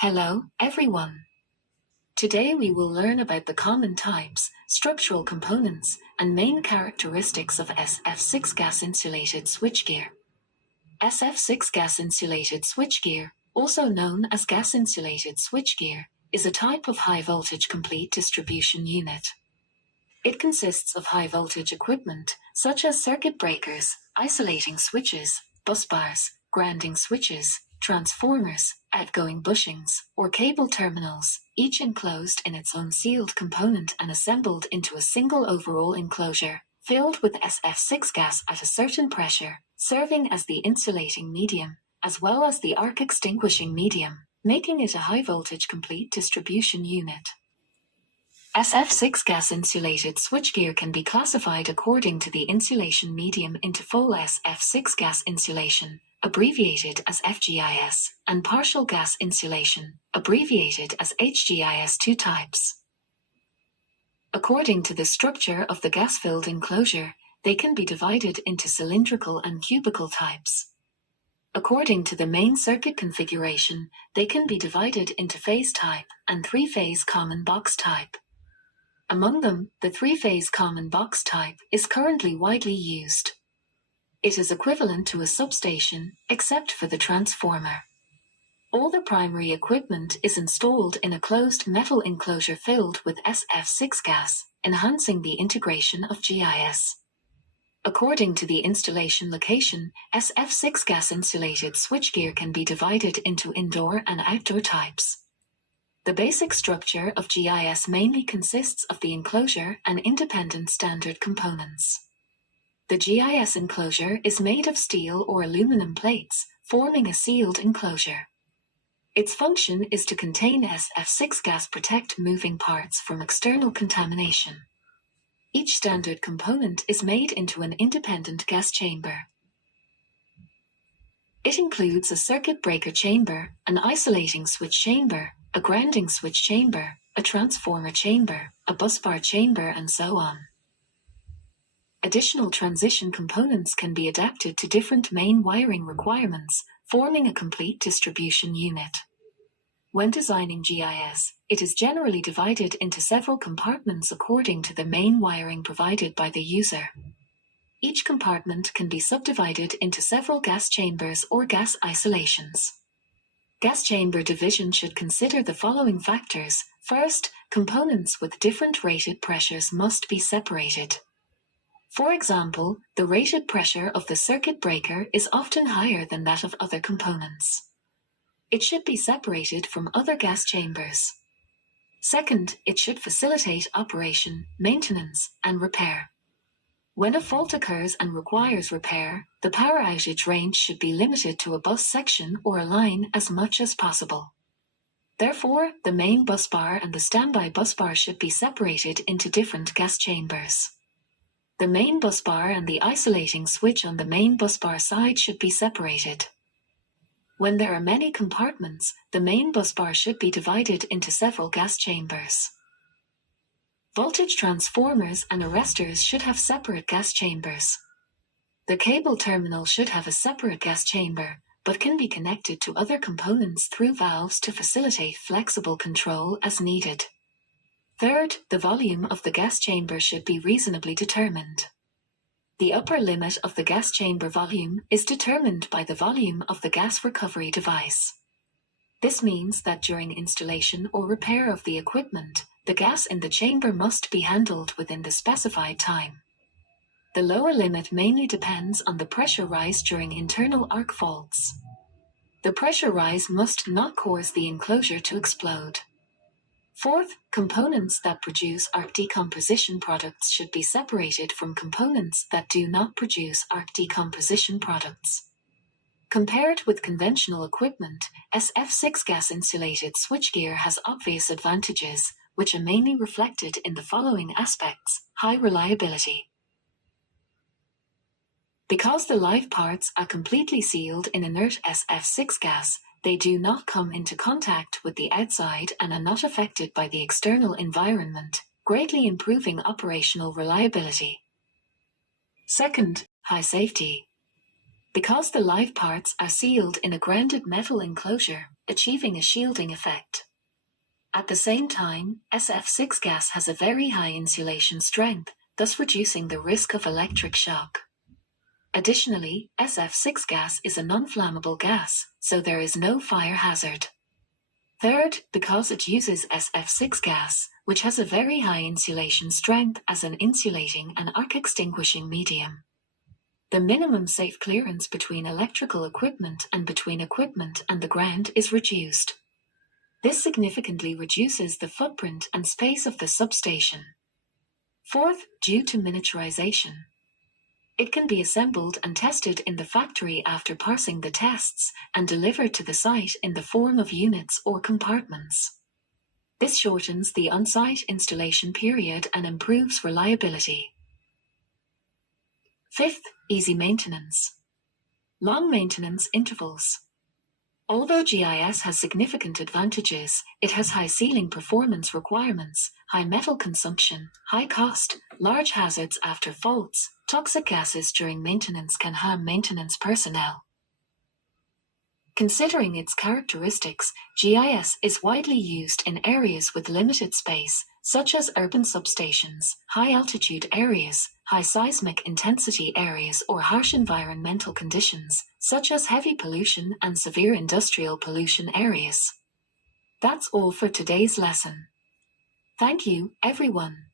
Hello, everyone. Today we will learn about the common types, structural components, and main characteristics of SF6 gas-insulated switchgear. SF6 gas-insulated switchgear, also known as gas-insulated switchgear, is a type of high-voltage complete distribution unit. It consists of high-voltage equipment, such as circuit breakers, isolating switches, busbars, grounding switches, transformers, outgoing bushings, or cable terminals, each enclosed in its own sealed component and assembled into a single overall enclosure, filled with SF6 gas at a certain pressure, serving as the insulating medium, as well as the arc extinguishing medium, making it a high-voltage complete distribution unit. SF6 gas-insulated switchgear can be classified according to the insulation medium into full SF6 gas insulation, abbreviated as FGIS, and partial gas insulation, abbreviated as HGIS2 types. According to the structure of the gas-filled enclosure, they can be divided into cylindrical and cubical types. According to the main circuit configuration, they can be divided into phase type and three-phase common box type. Among them, the three-phase common box type is currently widely used. It is equivalent to a substation, except for the transformer. All the primary equipment is installed in a closed metal enclosure filled with SF6 gas, enhancing the integration of GIS. According to the installation location, SF6 gas-insulated switchgear can be divided into indoor and outdoor types. The basic structure of GIS mainly consists of the enclosure and independent standard components. The GIS enclosure is made of steel or aluminum plates, forming a sealed enclosure. Its function is to contain SF6 gas, protect moving parts from external contamination. Each standard component is made into an independent gas chamber. It includes a circuit breaker chamber, an isolating switch chamber, a grounding switch chamber, a transformer chamber, a busbar chamber, and so on. Additional transition components can be adapted to different main wiring requirements, forming a complete distribution unit. When designing GIS, it is generally divided into several compartments according to the main wiring provided by the user. Each compartment can be subdivided into several gas chambers or gas isolations. Gas chamber division should consider the following factors. First, components with different rated pressures must be separated. For example, the rated pressure of the circuit breaker is often higher than that of other components. It should be separated from other gas chambers. Second, it should facilitate operation, maintenance, and repair. When a fault occurs and requires repair, the power outage range should be limited to a bus section or a line as much as possible. Therefore, the main busbar and the standby busbar should be separated into different gas chambers. The main busbar and the isolating switch on the main busbar side should be separated. When there are many compartments, the main busbar should be divided into several gas chambers. Voltage transformers and arresters should have separate gas chambers. The cable terminal should have a separate gas chamber, but can be connected to other components through valves to facilitate flexible control as needed. Third, the volume of the gas chamber should be reasonably determined. The upper limit of the gas chamber volume is determined by the volume of the gas recovery device. This means that during installation or repair of the equipment, the gas in the chamber must be handled within the specified time. The lower limit mainly depends on the pressure rise during internal arc faults. The pressure rise must not cause the enclosure to explode. Fourth, components that produce arc decomposition products should be separated from components that do not produce arc decomposition products. Compared with conventional equipment, SF6 gas-insulated switchgear has obvious advantages, which are mainly reflected in the following aspects: high reliability. Because the live parts are completely sealed in inert SF6 gas, they do not come into contact with the outside and are not affected by the external environment, greatly improving operational reliability. Second, high safety. Because the live parts are sealed in a grounded metal enclosure, achieving a shielding effect. At the same time, SF6 gas has a very high insulation strength, thus reducing the risk of electric shock. Additionally, SF6 gas is a non-flammable gas, so there is no fire hazard. Third, because it uses SF6 gas, which has a very high insulation strength as an insulating and arc extinguishing medium. The minimum safe clearance between electrical equipment and between equipment and the ground is reduced. This significantly reduces the footprint and space of the substation. Fourth, due to miniaturization. It can be assembled and tested in the factory after passing the tests and delivered to the site in the form of units or compartments. This shortens the on-site installation period and improves reliability. Fifth, easy maintenance. Long maintenance intervals. Although GIS has significant advantages, it has high sealing performance requirements, high metal consumption, high cost, large hazards after faults, toxic gases during maintenance can harm maintenance personnel. Considering its characteristics, GIS is widely used in areas with limited space, such as urban substations, high-altitude areas, high seismic intensity areas, or harsh environmental conditions, such as heavy pollution and severe industrial pollution areas. That's all for today's lesson. Thank you, everyone.